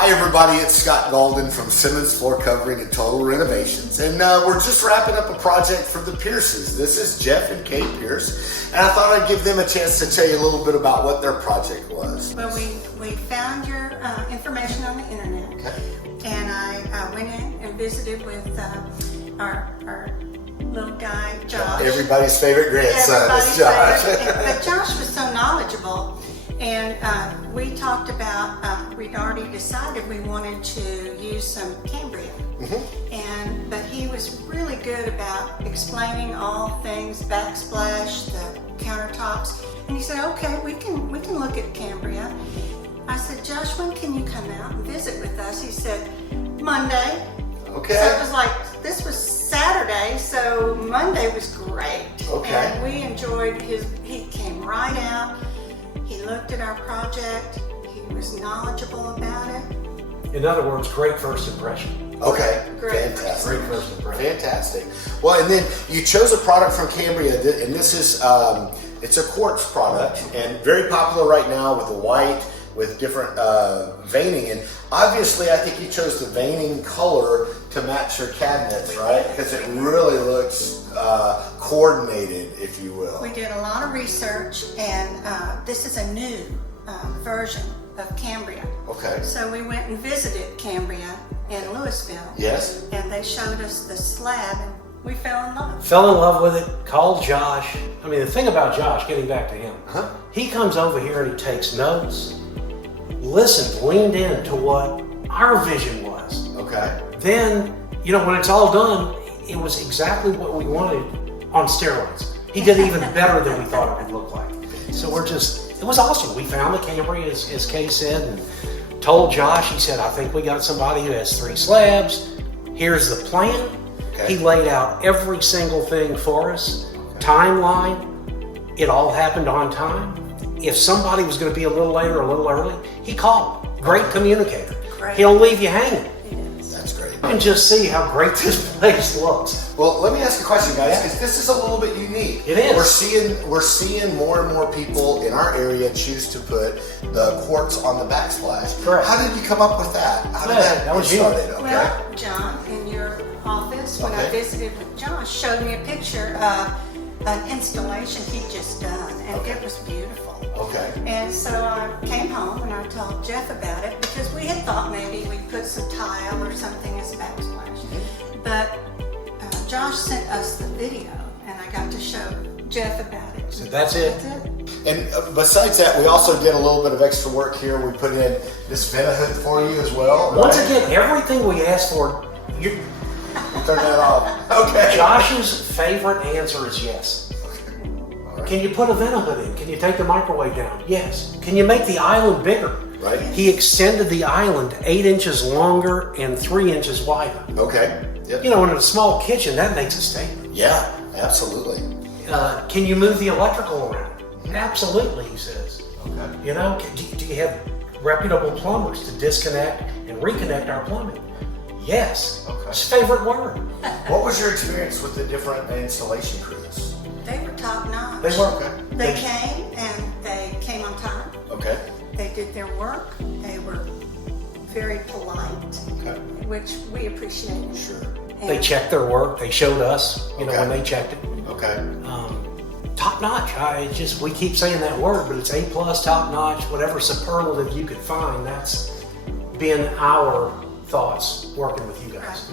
Hi everybody, it's Scott Golden from Simmons Floor Covering and Total Renovations, and we're just wrapping up a project for the Pearces. This is Jeff and Kate Pearce, and I thought I'd give them a chance to tell you a little bit about what their project was. Well, we found your information on the internet, Okay. and I went in and visited with our little guy, Josh. Everybody's favorite grandson is Josh. But Josh was so knowledgeable. And we talked about, we'd already decided we wanted to use some Cambria. But he was really good about explaining all things backsplash, the countertops. And he said, okay, we can look at Cambria. I said, Josh, when can you come out and visit with us? He said, Monday. Okay. So it was like, this was Saturday, so Monday was great. Okay. And we enjoyed he came right out. He looked at our project. He was knowledgeable about it. In other words, great first impression. Okay, Great. fantastic. Great first impression. Fantastic. Well, and then you chose a product from Cambria, and this is, it's a quartz product, and very popular right now with the white, with different veining. And obviously, I think you chose the veining color to match your cabinets, right? Because it really looks coordinated, if you will. We did a lot of research, and this is a new version of Cambria. Okay. So we went and visited Cambria in Louisville. Yes. And they showed us the slab, and we fell in love. Fell in love with it, called Josh. I mean, the thing about Josh, getting back to him, he comes over here and he takes notes, listened, leaned in to what our vision was. Okay. Then, you know, when it's all done, it was exactly what we wanted on steroids. He did even better than we thought it would look like. So it was awesome. We found the Cambria, as Kay said, and told Josh, he said, I think we got somebody who has 3 slabs. Here's the plan. Okay. He laid out every single thing for us. Timeline, it all happened on time. If somebody was going to be a little late or a little early, he called. Great communicator. Great. He'll leave you hanging. That's great. You can just see how great this place looks. Well, let me ask you a question, guys, because this is a little bit unique. It is. We're seeing more and more people in our area choose to put the quartz on the backsplash. Correct. How did you come up with that? How did Yeah, that that was get you. started? Okay. Well, John, in your office, when I Okay. visited with Josh, showed me a picture of an installation he'd just done, and Okay. it was beautiful. Okay. And so I came home and I told Jeff about it, because we had thought maybe we'd put some tile or something as backsplash. But Josh sent us the video, and I got to show Jeff about it. So that's it. And besides that, we also did a little bit of extra work here. We put in this vent hood for you as well. Once right? again, everything we asked for, Turn that off. Okay. Josh's favorite answer is yes. All right. Can you put a vent hood in? Can you take the microwave down? Yes. Can you make the island bigger? Right. He extended the island 8 inches longer and 3 inches wider. Okay. Yep. You know, in a small kitchen, that makes a statement. Yeah, absolutely. Can you move the electrical around? Absolutely, he says. Okay. You know, do you have reputable plumbers to disconnect and reconnect our plumbing? Yes. Okay. His favorite word. What was your experience with the different installation crews? They were top notch. They were. Okay. They came, and they came on time. Okay. They did their work. They were very polite, Okay. which we appreciated. Sure. They And checked their work. They showed us, you know, Okay. when they checked it. Okay. Top notch. We keep saying that word, but it's A+, top notch, whatever superlative you could find. That's been our thoughts working with you guys.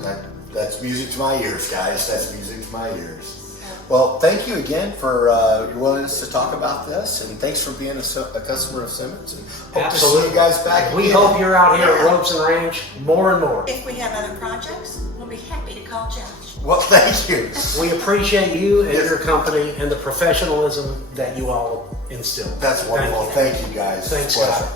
That's music to my ears, guys. That's music to my ears. Well, thank you again for your willingness to talk about this, and thanks for being a customer of Simmons. And hope to see you guys back We again. hope you're out here at Ropes and Ranch more and more. if we have other projects, we'll be happy to call Josh. Well, thank you. We appreciate you and your company and the professionalism that you all instill. That's wonderful. Thank you. Thank you, guys. Thanks, Pleasure. Scott.